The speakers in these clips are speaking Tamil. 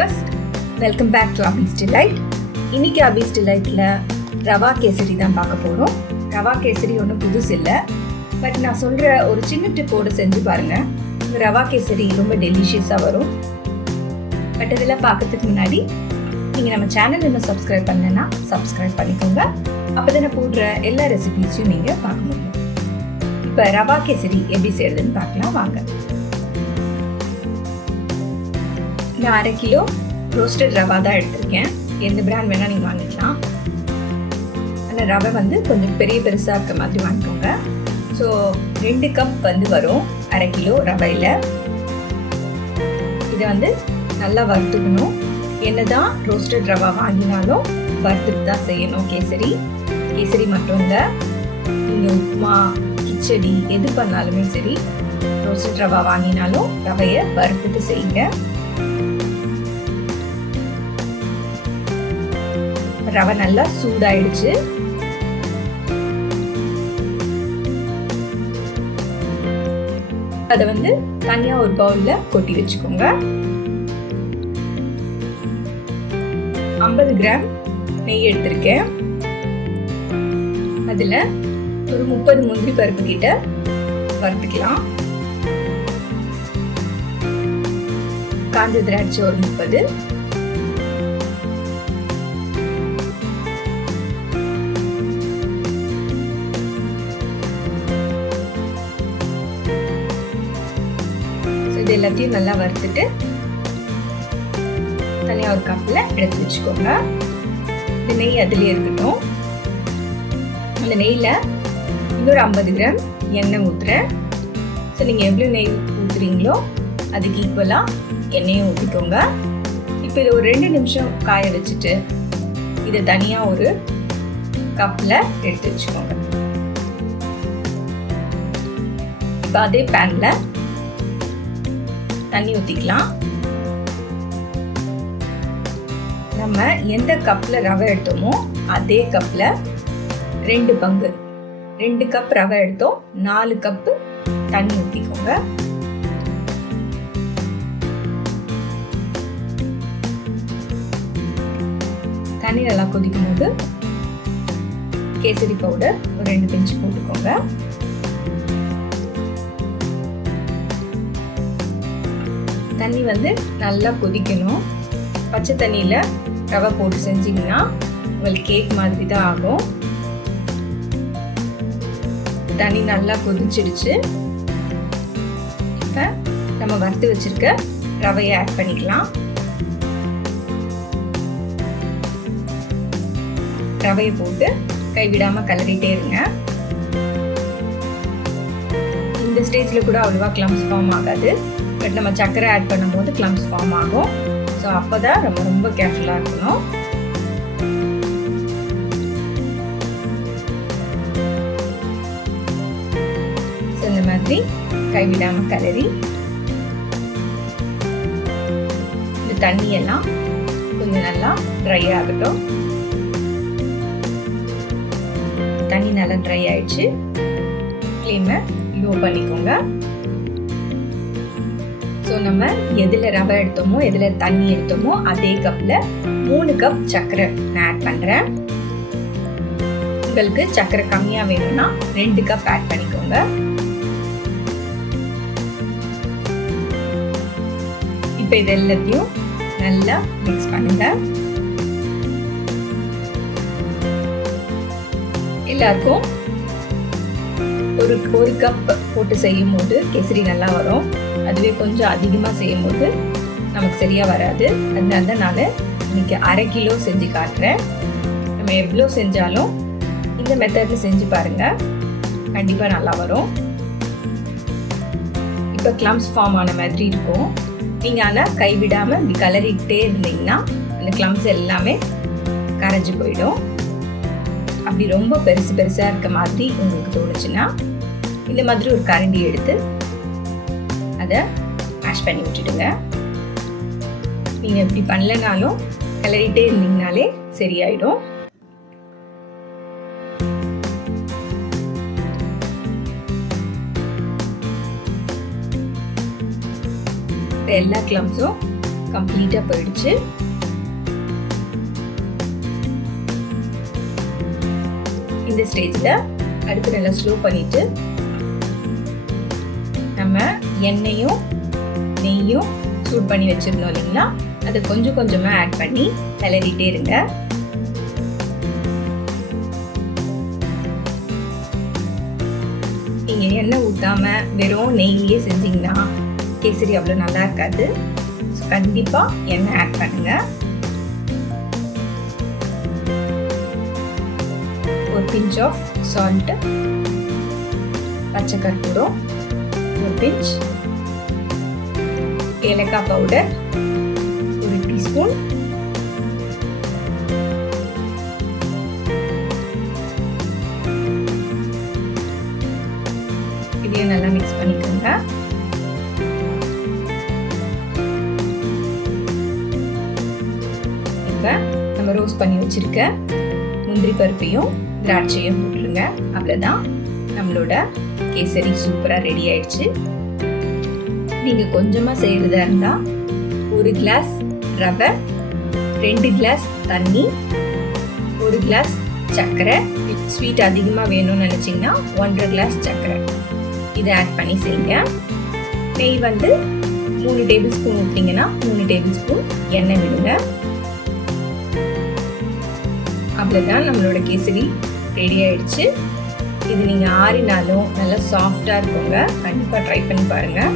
breakfast. Welcome back to Abhi's Delight. இன்னைக்கு Abhi's Delightல ரவா கேசரி தான் பார்க்க போறோம். ரவா கேசரி ஒன்றும் புதுசு இல்லை, பட் நான் சொல்ற ஒரு சின்ன டிப்போடு செஞ்சு பாருங்க. ரவா கேசரி ரொம்ப டெலிஷியஸாக வரும். பட் இதெல்லாம் பார்க்கறதுக்கு முன்னாடி நீங்கள் நம்ம சேனல் இன்னும் சப்ஸ்கிரைப் பண்ணலன்னா சப்ஸ்கிரைப் பண்ணிக்கோங்க. அப்போ தான் போடுற எல்லா ரெசிபீஸையும் நீங்கள் பார்க்க முடியும். இப்போ ரவா கேசரி எப்படி செய்யறதுன்னு பார்க்கலாம் வாங்க. நான் 1/2 கிலோ ரோஸ்டட் ரவா தான் எடுத்திருக்கேன். எந்த பிராண்ட் வேணால் நீங்கள் வாங்கிக்கலாம். அந்த ரவை வந்து கொஞ்சம் பெருசாக இருக்க மாதிரி வாங்கிக்கோங்க. ஸோ 2 கப் வந்து வரும் 1/2 கிலோ ரவையில். இதை வந்து நல்லா வறுத்துக்கணும். என்னதான் ரோஸ்டட் ரவா வாங்கினாலும் வறுத்துட்டு தான் செய்யணும். கேசரி மட்டும் இல்லை, நீங்கள் உப்புமா கிச்சடி எது பண்ணாலுமே சரி, ரோஸ்டட் ரவா வாங்கினாலும் ரவையை வறுத்துட்டு செய்யுங்க. ரவை நல்லா சூடாயிடுச்சு. அதை வந்து தனியா ஒரு பவுல்ல கொட்டி வச்சுக்கோங்க. 50 கிராம் நெய் எடுத்திருக்கேன். அதுல ஒரு 30 முந்திரி பருப்பு கிட்ட வறுத்துக்கலாம். காஞ்ச திராட்சை ஒரு 30, இது எல்லாத்தையும் நல்லா வறுத்துட்டு தனியாக ஒரு கப்பில் எடுத்து வச்சுக்கோங்க. இந்த நெய் அதுலேயே இருக்கட்டும். அந்த நெய்யில் இன்னொரு 50 கிராம் எண்ணெய் ஊற்றுறேன். ஸோ நீங்கள் எவ்வளோ நெய் ஊற்றுறீங்களோ அதுக்கு ஈக்குவலாக எண்ணெயும் ஊற்றிக்கோங்க. இப்போ இதை ஒரு 2 நிமிஷம் காய வச்சுட்டு இதை தனியாக ஒரு கப்பில் எடுத்து வச்சுக்கோங்க. இப்போ அதே பேனில் தண்ணி ஊற்றிக்கலாம். நம்ம எந்த கப்பில் ரவை எடுத்தோமோ அதே கப்பில் 2 பங்கு, 2 கப் ரவை எடுத்தோம், 4 கப்பு தண்ணி ஊற்றிக்கோங்க. தண்ணி நல்லா கொதிக்கும் போது கேசரி பவுடர் ஒரு 2 பிஞ்ச் போட்டுக்கோங்க. தண்ணி வந்து நல்லா கொதிக்கணும். பச்சை தண்ணியில் ரவை போட்டு செஞ்சிங்கன்னா உங்களுக்கு கேக் மாதிரி தான் ஆகும். தண்ணி நல்லா கொதிச்சிடுச்சு. இப்போ நம்ம வறுத்து வச்சிருக்க ரவையை ஆட் பண்ணிக்கலாம். ரவையை போட்டு கைவிடாமல் கிளறிட்டே இருங்க. இந்த ஸ்டேஜில் கூட அவ்வளோவா கிளம்ஸ் ஃபார்ம் ஆகாது. பட் நம்ம சர்க்கரை ஆட் பண்ணும்போது கிளம்ஸ் ஃபார்ம் ஆகும். ஸோ அப்போ தான் நம்ம ரொம்ப கேர்ஃபுல்லாக இருக்கணும். ஸோ இந்த மாதிரி கைவிடாமல் கிளறி இந்த தண்ணியெல்லாம் கொஞ்சம் நல்லா ட்ரை ஆகட்டும். தண்ணி நல்லா ட்ரை ஆயிடுச்சு. ஃப்ளேமை லோ பண்ணிக்கோங்க. ஸோ நம்ம எதில் ரவை எடுத்தோமோ எதில் தண்ணி எடுத்தோமோ அதே கப்பில் 3 கப் சர்க்கரை நான் ஆட் பண்ணுறேன். உங்களுக்கு சர்க்கரை கம்மியாக வேணும்னா 2 கப் ஆட் பண்ணிக்கோங்க. இப்போ இது எல்லாத்தையும் நல்லா மிக்ஸ் பண்ணுங்க. எல்லாருக்கும் ஒரு கப் போட்டு செய்யும் போது கேசரி நல்லா வரும். அதுவே கொஞ்சம் அதிகமாக செய்யும் போது நமக்கு சரியாக வராது. அதனால தான் நான் இன்னைக்கு 1/2 கிலோ செஞ்சு காட்டுறேன். நம்ம எவ்வளோ செஞ்சாலும் இந்த மெத்தடில் செஞ்சு பாருங்கள், கண்டிப்பாக நல்லா வரும். இப்போ கிளம்ஸ் ஃபார்ம் ஆன மாதிரி இருக்கும். நீங்கள் ஆனால் கைவிடாமல் இப்படி கலரிக்கிட்டே இருந்தீங்கன்னா அந்த கிளம்ஸ் எல்லாமே கரைஞ்சி போயிடும். அப்படி ரொம்ப பெருசாக இருக்க மாதிரி உங்களுக்கு தோணுச்சுன்னா இந்த மாதிரி ஒரு கரண்டி எடுத்து அதை மேஷ் பண்ணி விட்டுடுங்க. நீங்கள் இப்படி பண்ணலனாலும் கிளறிட்டே இருந்தீங்கனாலே சரியாயிடும். எல்லா கிளம்ஸும் கம்ப்ளீட்டாக போயிடுச்சு. இந்த ஸ்டேஜில் அடுப்பு நல்லா ஸ்லோ பண்ணிட்டு நம்ம எண்ணெயும் நெய்யும் சூட் பண்ணி வச்சிருந்தோம் இல்லைங்களா, அதை கொஞ்சம் கொஞ்சமாக ஆட் பண்ணி கிளறிட்டே இருங்க. நீங்கள் எண்ணெய் ஊற்றாமல் வெறும் நெய்லேயே செஞ்சீங்கன்னா கேசரி அவ்வளோ நல்லா இருக்காது. ஸோ கண்டிப்பாக எண்ணெய் ஆட் பண்ணுங்கள். ஒரு பிஞ்ச் ஆஃப் சால்ட்டு, பச்சை கற்பூரம், ஒரு பிஞ்ச் ஏலக்காய் பவுடர், ஒரு டீஸ்பூன், இதையும் நல்லா மிக்ஸ் பண்ணிக்கோங்க. இப்போ நம்ம ரோஸ்ட் பண்ணி வச்சிருக்க முந்திரி பருப்பையும் திராட்சையும் போட்டுருங்க. அவ்வளோதான், நம்மளோட கேசரி சூப்பராக ரெடி ஆயிடுச்சு. நீங்கள் கொஞ்சமாக செய்கிறதா இருந்தால் 1 கிளாஸ் ரவை, 2 கிளாஸ் தண்ணி, 1 கிளாஸ் சர்க்கரை, ஸ்வீட் அதிகமாக வேணும்னு நினச்சிங்கன்னா 1.5 கிளாஸ் சர்க்கரை இதை ஆட் பண்ணி செய்யுங்க. நெய் வந்து 3 டேபிள் ஸ்பூன் ஊற்றிங்கன்னா 3 டேபிள் ஸ்பூன் எண்ணெய் விடுங்க. அவ்வளோதான், நம்மளோட கேசரி ரெடி ஆயிடுச்சு. இது நீங்கள் ஆறினாலும் நல்லா சாஃப்டாக இருக்குங்க. கண்டிப்பாக ட்ரை பண்ணி பாருங்கள்.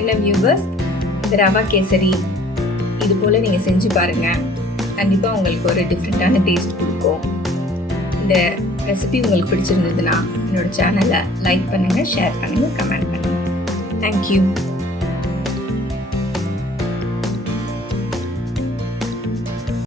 என்ன வியூவர்ஸ், இந்த ரவா கேசரி இது போல் நீங்கள் செஞ்சு பாருங்கள். கண்டிப்பாக உங்களுக்கு ஒரு டிஃப்ரெண்ட்டான டேஸ்ட் கொடுக்கும். இந்த ரெசிபி உங்களுக்கு பிடிச்சிருந்ததுன்னா என்னோட சேனலை லைக் பண்ணுங்கள், ஷேர் பண்ணுங்கள், கமெண்ட் பண்ணுங்கள். தேங்க்யூ.